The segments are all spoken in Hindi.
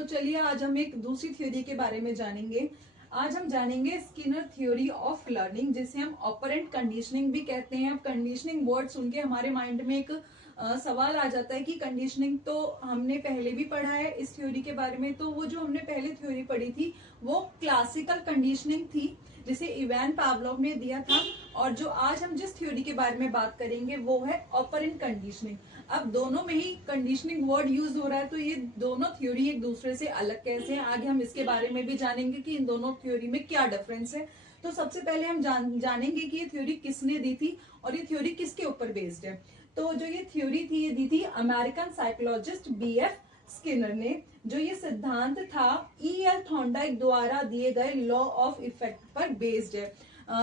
तो चलिए आज हम एक दूसरी थ्योरी के बारे में जानेंगे। आज हम जानेंगे स्किनर थ्योरी ऑफ लर्निंग, जिसे हम ऑपरेंट कंडीशनिंग भी कहते हैं। अब कंडीशनिंग वर्ड सुन के हमारे माइंड में एक सवाल आ जाता है कि कंडीशनिंग तो हमने पहले भी पढ़ा है इस थ्योरी के बारे में। तो वो जो हमने पहले थ्योरी पढ़ी थी वो क्लासिकल कंडीशनिंग थी, जिसे इवान पावलोव ने दिया था। और जो आज हम जिस थ्योरी के बारे में बात करेंगे वो है ऑपरेंट कंडीशनिंग। अब दोनों में ही कंडीशनिंग वर्ड यूज हो रहा है, तो ये दोनों थ्योरी एक दूसरे से अलग कैसे हैं, आगे हम इसके बारे में भी जानेंगे कि इन दोनों थ्योरी में क्या डिफरेंस है। तो सबसे पहले हम जानेंगे कि ये थ्योरी किसने दी थी और ये थ्योरी किसके ऊपर बेस्ड है। तो जो ये थ्योरी थी ये दी थी अमेरिकन साइकोलॉजिस्ट B.F. स्किनर ने। जो ये सिद्धांत था E.L. थॉर्नडाइक द्वारा दिए गए लॉ ऑफ इफेक्ट पर बेस्ड है।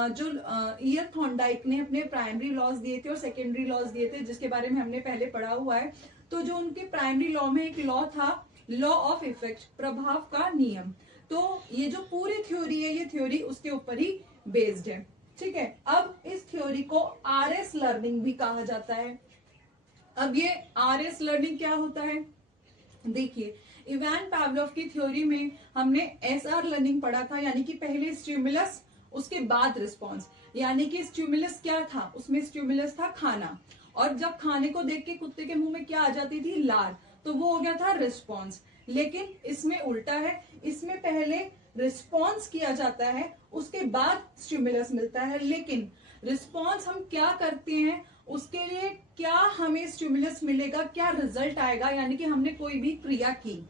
जो E.L. थॉर्नडाइक ने अपने प्राइमरी लॉज दिए थे और सेकेंडरी लॉज दिए थे, जिसके बारे में हमने पहले पढ़ा हुआ है। तो जो उनके प्राइमरी लॉ में एक लॉ था लॉ ऑफ इफेक्ट, प्रभाव का नियम। तो ये जो पूरी थ्योरी है ये थ्योरी उसके ऊपर ही बेस्ड है। ठीक है, अब इस थ्योरी को RS लर्निंग भी कहा जाता है। अब ये RS लर्निंग क्या होता है, देखिए इवान पावलोव की थ्योरी में हमने SR लर्निंग पढ़ा था, यानी कि पहले स्टिमुलस उसके बाद रिस्पॉन्स। यानी कि स्टिमुलस क्या था, उसमें स्टिमुलस था खाना, और जब खाने को देख के कुत्ते के मुंह में क्या आ जाती थी, लार, तो वो हो गया था रिस्पॉन्स। लेकिन इसमें उल्टा है, इसमें पहले रिस्पॉन्स किया जाता है उसके बाद स्टिमुलस मिलता है। लेकिन रिस्पॉन्स हम क्या करते हैं, उसके लिए क्या हमें स्टिमुलस मिलेगा, क्या रिजल्ट आएगा, यानी कि हमने कोई भी क्रिया की,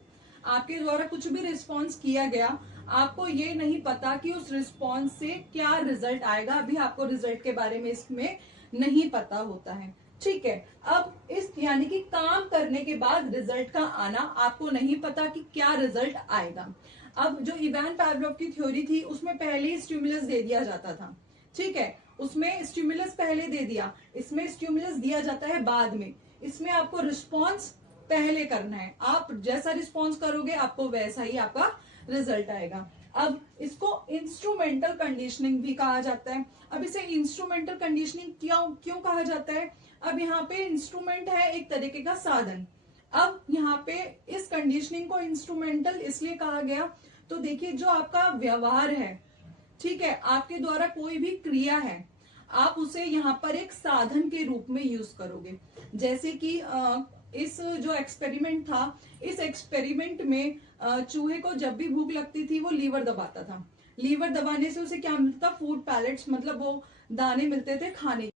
आपके द्वारा कुछ भी रिस्पॉन्स किया गया, आपको ये नहीं पता कि उस रिस्पॉन्स से क्या रिजल्ट आएगा। अभी आपको रिजल्ट के बारे में इसमें नहीं पता होता है। ठीक है, अब इस यानी कि काम करने के बाद रिजल्ट का आना, आपको नहीं पता कि क्या रिजल्ट आएगा। अब जो इवान पावलोव की थ्योरी थी उसमें पहले ही स्टिमुलस दे दिया जाता था। ठीक है, उसमें स्टिमुलस पहले दे दिया, इसमें स्टिमुलस दिया जाता है बाद में। इसमें आपको रिस्पॉन्स पहले करना है, आप जैसा रिस्पॉन्स करोगे आपको वैसा ही आपका रिजल्ट आएगा। अब इसको इंस्ट्रूमेंटल कंडीशनिंग भी कहा जाता है। अब इसे इंस्ट्रूमेंटल कंडीशनिंग क्यों क्यों कहा जाता है, अब यहाँ पे इंस्ट्रूमेंट है एक तरीके का साधन। अब यहाँ पे इस कंडीशनिंग को इंस्ट्रूमेंटल इसलिए कहा गया, तो देखिए जो आपका व्यवहार है, ठीक है, आपके द्वारा कोई भी क्रिया है, आप उसे यहाँ पर एक साधन के रूप में यूज करोगे। जैसे कि इस जो एक्सपेरिमेंट था, इस एक्सपेरिमेंट में चूहे को जब भी भूख लगती थी वो लीवर दबाता था। लीवर दबाने से उसे क्या मिलता था, फूड पैलेट्स, मतलब वो दाने मिलते थे खाने।